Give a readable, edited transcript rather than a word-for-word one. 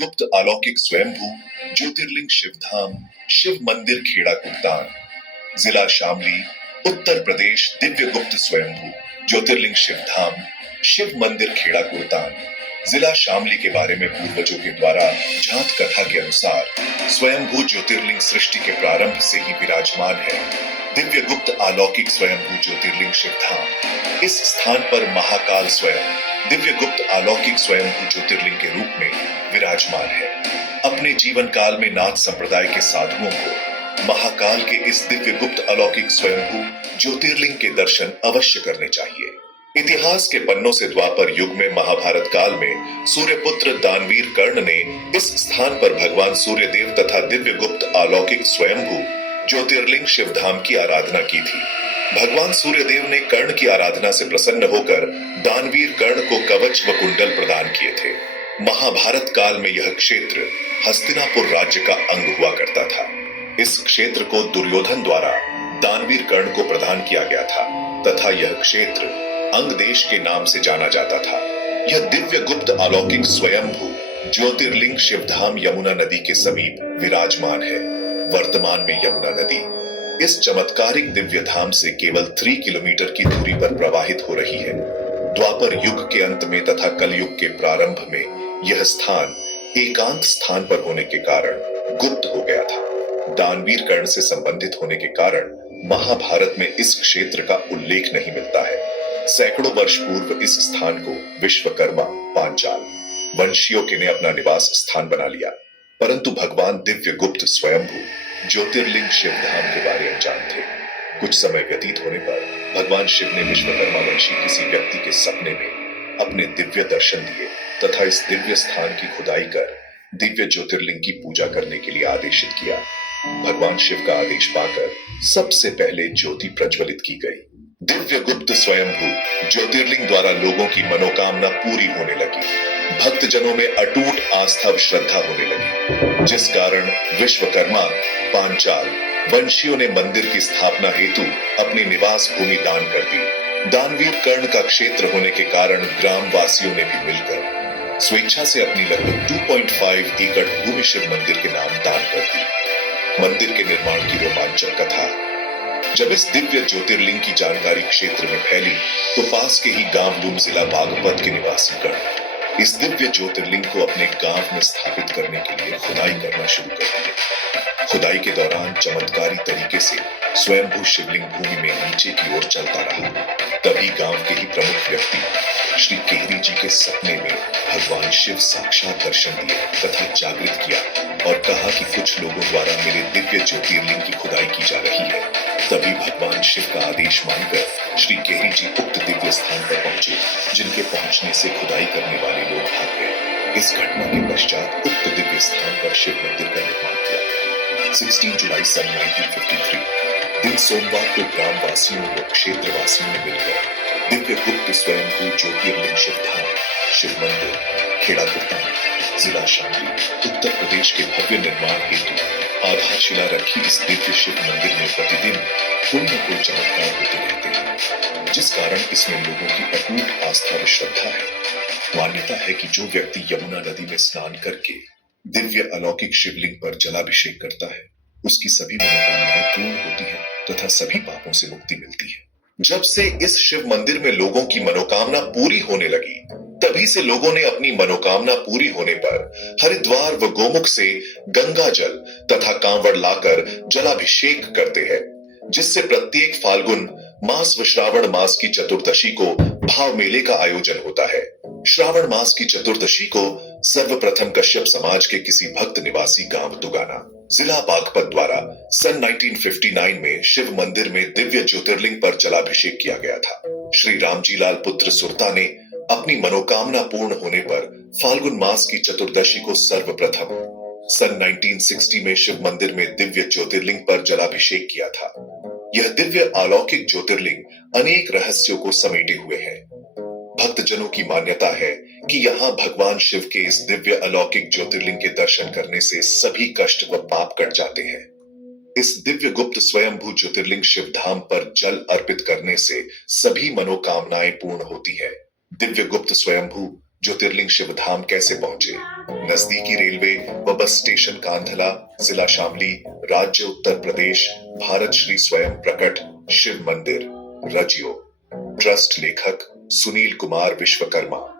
गुप्त अलौकिक स्वयंभू ज्योतिर्लिंग शिवधाम शिव मंदिर खेड़ा कुर्तान, जिला शामली, उत्तर प्रदेश। दिव्य गुप्त स्वयंभू ज्योतिर्लिंग शिवधाम शिव मंदिर खेड़ा कुर्तान, जिला शामली के बारे में पूर्वजों के द्वारा जात कथा के अनुसार स्वयंभू ज्योतिर्लिंग सृष्टि के प्रारंभ से ही विराजमान है। दिव्य गुप्त अलौकिक स्वयंभू ज्योतिर्लिंग शिवधाम, इस स्थान पर महाकाल स्वयं दिव्य गुप्त अलौकिक स्वयंभू ज्योतिर्लिंग के रूप में विराजमान है। अपने जीवन काल में नाथ संप्रदाय के साधुओं को महाकाल के इस दिव्य गुप्त अलौकिक स्वयंभू ज्योतिर्लिंग के दर्शन अवश्य करने चाहिए। इतिहास के पन्नों से द्वापर युग में महाभारत काल में सूर्यपुत्र दानवीर कर्ण ने इस स्थान पर भगवान सूर्यदेव तथा दिव्य गुप्त अलौकिक स्वयंभू ज्योतिर्लिंग शिवधाम की आराधना की थी। भगवान सूर्यदेव ने कर्ण की आराधना से प्रसन्न होकर दानवीर कर्ण को कवच व कुंडल प्रदान किए थे। महाभारत काल में यह क्षेत्र हस्तिनापुर राज्य का अंग हुआ करता था। इस क्षेत्र को दुर्योधन द्वारा दानवीर कर्ण को प्रदान किया गया था तथा यह क्षेत्र अंग देश के नाम से जाना जाता था। यह दिव्य गुप्त अलौकिक स्वयंभू ज्योतिर्लिंग शिवधाम यमुना नदी के समीप विराजमान है। वर्तमान में यमुना नदी इस चमत्कारिक दिव्य धाम से केवल 3 किलोमीटर की दूरी पर प्रवाहित हो रही है। द्वापर युग के अंत में तथा कलयुग के प्रारंभ में यह स्थान एकांत स्थान पर होने के कारण गुप्त हो गया था। दानवीर कर्ण से संबंधित होने के कारण महाभारत में इस क्षेत्र का उल्लेख नहीं मिलता है। सैकड़ों वर्ष पूर्व इस स्थान को विश्वकर्मा पांचाल वंशियों के ने अपना निवास स्थान बना लिया, परंतु भगवान दिव्य गुप्त स्वयंभू ज्योतिर्लिंग शिवधाम के बारे अनजान थे। कुछ समय व्यतीत होने पर भगवान शिव ने विश्वकर्मा वंशी किसी व्यक्ति के सपने में अपने दिव्य दर्शन दिए तथा इस दिव्य स्थान की खुदाई कर दिव्य ज्योतिर्लिंग की पूजा करने के लिए आदेशित किया। भगवान शिव का आदेश पाकर सबसे पहले ज्योति प्रज्वलित की गई। दिव्य गुप्त स्वयंभू ज्योतिर्लिंग द्वारा लोगों की मनोकामना पूरी होने लगी। भक्तजनों में अटूट आस्था व श्रद्धा होने लगी, जिस कारण विश्वकर्मा पांचाल वंशियों ने मंदिर की स्थापना हेतु अपनी निवास भूमि दान कर दी। दानवीर कर्ण का क्षेत्र होने के कारण ग्राम वासियों ने भी मिलकर स्वेच्छा से अपनी लगभग 2.5 एकड़ भूमि शिव मंदिर के नाम दान कर दी। मंदिर के निर्माण की रोमांचक कथा जब इस दिव्य ज्योतिर्लिंग की जानकारी क्षेत्र में फैली तो पास के ही गांव लूम जिला बागपत के निवासी गण इस दिव्य ज्योतिर्लिंग को अपने गांव में स्थापित करने के लिए खुदाई करना शुरू कर दिए। खुदाई के दौरान चमत्कारी तरीके से स्वयंभू शिवलिंग भूमि में नीचे की ओर चलता रहा। तभी गांव के ही प्रमुख व्यक्ति श्री केहरी जी के सपने में भगवान शिव साक्षात दर्शन दिए तथा जागृत किया और कहा कि कुछ लोगों द्वारा मेरे दिव्य ज्योतिर्लिंग की खुदाई की जा रही है। तभी भगवान शिव का आदेश मानकर श्री केहरी जी उक्त दिव्य स्थान पर पहुंचे, जिनके पहुंचने से खुदाई करने वाले लोग भाग गए। इस घटना के पश्चात उक्त दिव्य स्थान पर शिव मंदिर का निर्माण किया। 16 जुलाई सन 1953 दिन सोमवार को ग्राम वासियों व क्षेत्र वासियों ने मिलकर दिव्य गुप्त स्वयंभू ज्योतिर्लिंग शिवधाम शिव मंदिर खेड़ा कुर्तान, जिला शामली, उत्तर प्रदेश के भव्य निर्माण हेतु आधारशिला रखी। इस दिव्य शिव मंदिर में प्रतिदिन कोई न कोई चमत्कार होते रहते हैं, जिस कारण इसमें लोगों की अटूट आस्था व श्रद्धा है। मान्यता है कि जो व्यक्ति यमुना नदी में स्नान करके दिव्य अलौकिक शिवलिंग पर जलाभिषेक करता है, उसकी सभी मनोकामनाएं पूर्ण होती है तथा सभी पापों से मुक्ति मिलती है। जब से इस शिव मंदिर में लोगों की मनोकामना पूरी होने लगी, तभी से लोगों ने अपनी मनोकामना पूरी होने पर हरिद्वार व गोमुख से गंगा जल तथा कांवड़ लाकर जलाभिषेक करते हैं, जिससे प्रत्येक फाल्गुन मास व श्रावण मास की चतुर्दशी को भाव मेले का आयोजन होता है। श्रावण मास की चतुर्दशी को सर्वप्रथम कश्यप समाज के किसी भक्त निवासी गांव तुगाना, जिला बागपत द्वारा सन 1959 में शिव मंदिर में दिव्य ज्योतिर्लिंग पर जलाभिषेक किया गया था। श्री रामजी लाल पुत्र सुरता ने अपनी मनोकामना पूर्ण होने पर फाल्गुन मास की चतुर्दशी को सर्वप्रथम सन 1960 में शिव मंदिर में दिव्य ज्योतिर्लिंग पर जलाभिषेक किया था। यह दिव्य अलौकिक ज्योतिर्लिंग अनेक रहस्यों को समेटे हुए है। भक्तजनों की मान्यता है कि यहाँ भगवान शिव के इस दिव्य अलौकिक ज्योतिर्लिंग के दर्शन करने से सभी कष्ट व पाप कट जाते हैं। इस दिव्य गुप्त स्वयंभू ज्योतिर्लिंग शिवधाम पर जल अर्पित करने से सभी मनोकामनाएं पूर्ण होती है। दिव्य गुप्त स्वयंभू ज्योतिर्लिंग शिवधाम कैसे पहुंचे? नजदीकी रेलवे व बस स्टेशन कांधला, जिला शामली, राज्य उत्तर प्रदेश, भारत श्री स्वयं प्रकट शिव मंदिर, रजियो। ट्रस्ट लेखक सुनील कुमार विश्वकर्मा।